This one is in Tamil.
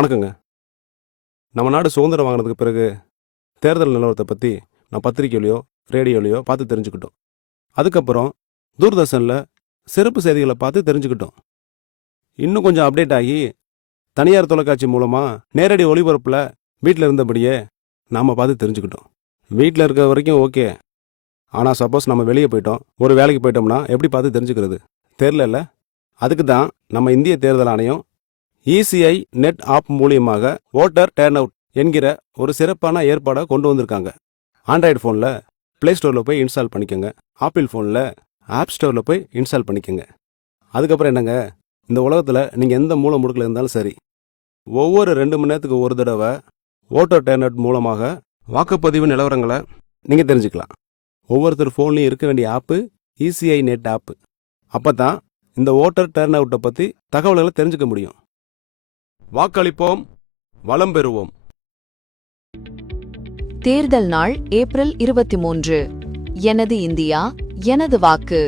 வணக்கங்க. நம்ம நாடு சுதந்திரம் வாங்கினதுக்கு பிறகு தேர்தல் நிலவரத்தை பற்றி நான் பத்திரிக்கையிலையோ ரேடியோலையோ பார்த்து தெரிஞ்சுக்கிட்டோம். அதுக்கப்புறம் தூர்தர்ஷனில் சிறப்பு செய்திகளை பார்த்து தெரிஞ்சுக்கிட்டோம். இன்னும் கொஞ்சம் அப்டேட் ஆகி தனியார் தொலைக்காட்சி மூலமாக நேரடி ஒளிபரப்பில் வீட்டில் இருந்தபடியே நாம் பார்த்து தெரிஞ்சுக்கிட்டோம். வீட்டில் இருக்கிற வரைக்கும் ஓகே. ஆனால் சப்போஸ் நம்ம வெளியே போயிட்டோம், ஒரு வேலைக்கு போயிட்டோம்னா எப்படி பார்த்து தெரிஞ்சுக்கிறது? தெரியல. அதுக்கு தான் நம்ம இந்திய தேர்தல் ஆணையம் இசிஐ நெட் ஆப் மூலியமாக ஓட்டர் டர்ன் அவுட் என்கிற ஒரு சிறப்பான ஏற்பாடை கொண்டு வந்திருக்காங்க. ஆண்ட்ராய்டு ஃபோனில் ப்ளே ஸ்டோரில் போய் இன்ஸ்டால் பண்ணிக்கோங்க. ஆப்பிள் ஃபோனில் ஆப் ஸ்டோரில் போய் இன்ஸ்டால் பண்ணிக்கோங்க. அதுக்கப்புறம் என்னங்க, இந்த உலகத்தில் நீங்கள் எந்த மூலை முடுக்கில் இருந்தாலும் சரி, ஒவ்வொரு 2 மணி நேரத்துக்கு ஒரு தடவை ஓட்டர் டர்ன் அவுட் மூலமாக வாக்குப்பதிவு நிலவரங்களை நீங்கள் தெரிஞ்சுக்கலாம். ஒவ்வொருத்தர் ஃபோன்லையும் இருக்க வேண்டிய ஆப்பு இசிஐ நெட் ஆப்பு. அப்போ தான் இந்த ஓட்டர் டர்ன் அவுட்டை பற்றி தகவல்களை தெரிஞ்சுக்க முடியும். வாக்களிப்போம், வளம் பெறுவோம். தேர்தல் நாள் ஏப்ரல் 23. எனது இந்தியா, எனது வாக்கு.